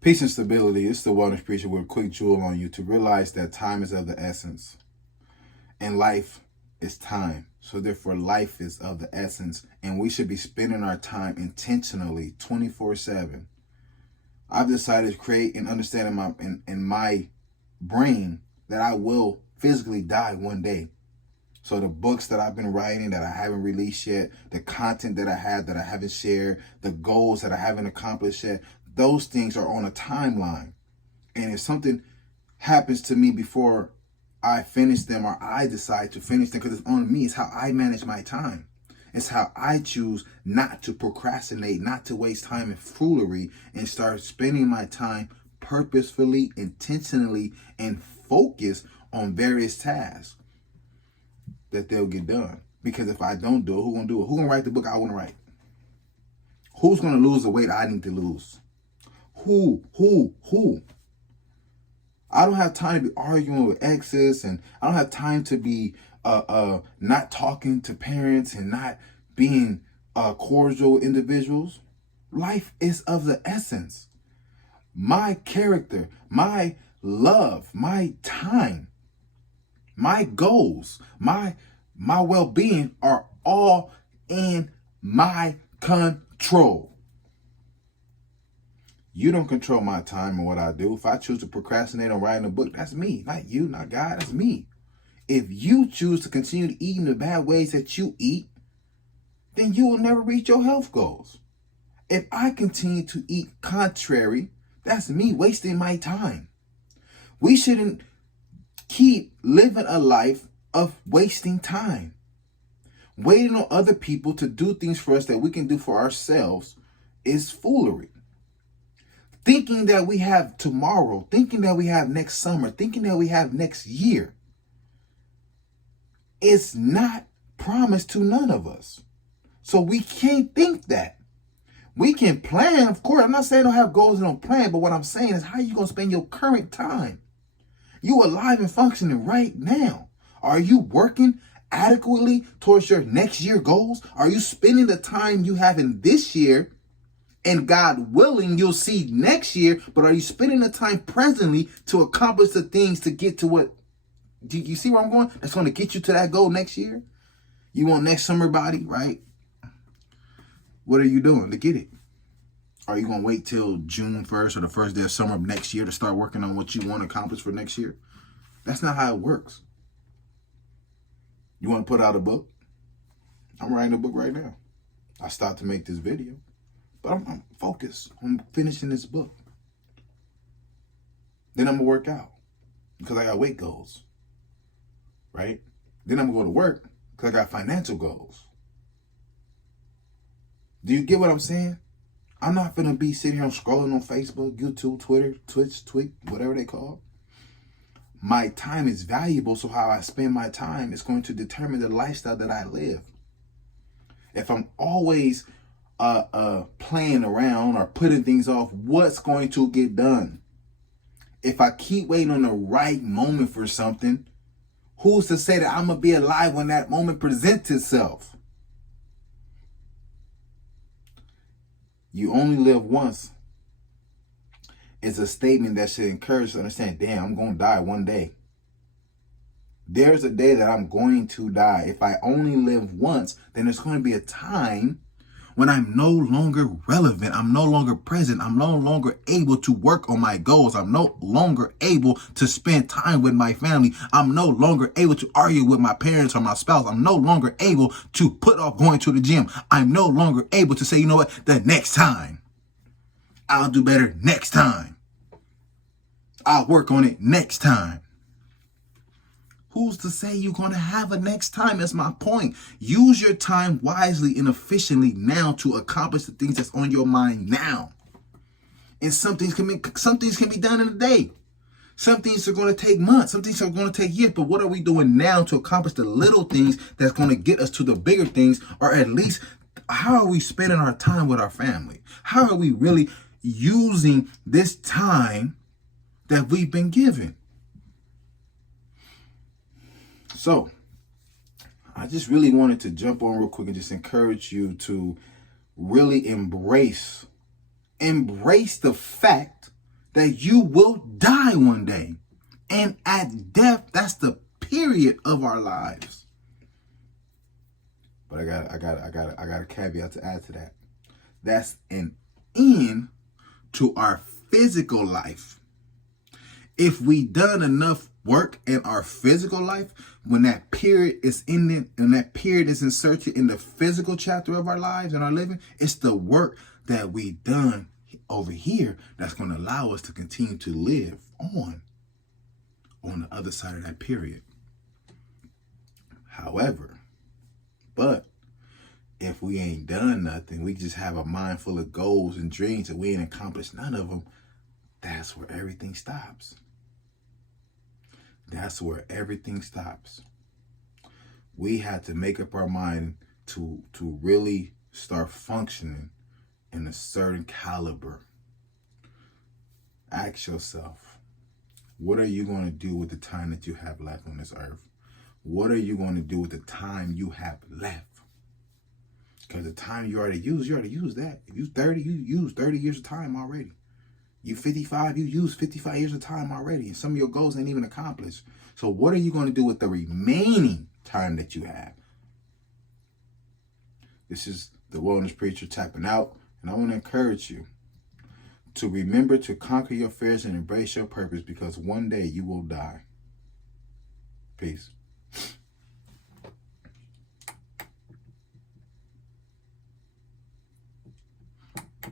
Peace and stability. It's the Wellness Preacher with a quick jewel on you to realize that time is of the essence. And life is time. So therefore, life is of the essence. And we should be spending our time intentionally 24/7. I've decided to create and understand in my brain that I will physically die one day. So the books that I've been writing that I haven't released yet, the content that I have that I haven't shared, the goals that I haven't accomplished yet, those things are on a timeline. And if something happens to me before I finish them or I decide to finish them, because it's on me, it's how I manage my time. It's how I choose not to procrastinate, not to waste time in foolery, and start spending my time purposefully, intentionally, and focused on various tasks that they'll get done. Because if I don't do it, who's going to do it? Who's going to write the book I want to write? Who's going to lose the weight I need to lose? Who? I don't have time to be arguing with exes, and I don't have time to be not talking to parents and not being cordial individuals. Life is of the essence. My character, my love, my time, my goals, my well-being are all in my control. You don't control my time and what I do. If I choose to procrastinate on writing a book, that's me. Not you, not God, that's me. If you choose to continue eating the bad ways that you eat, then you will never reach your health goals. If I continue to eat contrary, that's me wasting my time. We shouldn't keep living a life of wasting time. Waiting on other people to do things for us that we can do for ourselves is foolery. Thinking that we have tomorrow, thinking that we have next summer, thinking that we have next year, it's not promised to none of us. So we can't think that. We can plan, of course. I'm not saying don't have goals and don't plan, but what I'm saying is how are you going to spend your current time? You alive and functioning right now. Are you working adequately towards your next year goals? Are you spending the time you have in this year? And God willing, you'll see next year, but are you spending the time presently to accomplish the things to get to what? Do you see where I'm going? That's going to get you to that goal next year. You want next summer body, right? What are you doing to get it? Are you going to wait till June 1st or the first day of summer of next year to start working on what you want to accomplish for next year? That's not how it works. You want to put out a book? I'm writing a book right now. I stopped to make this video, but I'm focused on finishing this book. Then I'm going to work out because I got weight goals, right? Then I'm going to go to work because I got financial goals. Do you get what I'm saying? I'm not going to be sitting here scrolling on Facebook, YouTube, Twitter, Twitch, Tweet, whatever they call. My time is valuable, so how I spend my time is going to determine the lifestyle that I live. If I'm always playing around or putting things off, what's going to get done? If I keep waiting on the right moment for something, who's to say that I'm going to be alive when that moment presents itself? You only live once. It's a statement that should encourage us to understand, damn, I'm going to die one day. There's a day that I'm going to die. If I only live once, then there's going to be a time when I'm no longer relevant. I'm no longer present. I'm no longer able to work on my goals. I'm no longer able to spend time with my family. I'm no longer able to argue with my parents or my spouse. I'm no longer able to put off going to the gym. I'm no longer able to say, you know what, the next time. I'll do better next time. I'll work on it next time. Who's to say you're going to have a next time? That's my point. Use your time wisely and efficiently now to accomplish the things that's on your mind now. And some things can be done in a day. Some things are going to take months. Some things are going to take years. But what are we doing now to accomplish the little things that's going to get us to the bigger things? Or at least, how are we spending our time with our family? How are we really using this time that we've been given? So, I just really wanted to jump on real quick and just encourage you to really embrace the fact that you will die one day. And at death, that's the period of our lives. But I got a caveat to add to that. That's an end to our physical life. If we done enough work in our physical life, when that period is ended and that period is inserted in the physical chapter of our lives and our living, it's the work that we done over here that's going to allow us to continue to live on the other side of that period. However, but if we ain't done nothing, we just have a mind full of goals and dreams and we ain't accomplished none of them, that's where everything stops. That's where everything stops. We have to make up our mind to really start functioning in a certain caliber. Ask yourself, what are you going to do with the time that you have left on this earth? What are you going to do with the time you have left? Because the time you already used that. If you 30, you used 30 years of time already. You 55, you used 55 years of time already. And some of your goals ain't even accomplished. So what are you going to do with the remaining time that you have? This is the Wellness Preacher tapping out. And I want to encourage you to remember to conquer your fears and embrace your purpose, because one day you will die. Peace.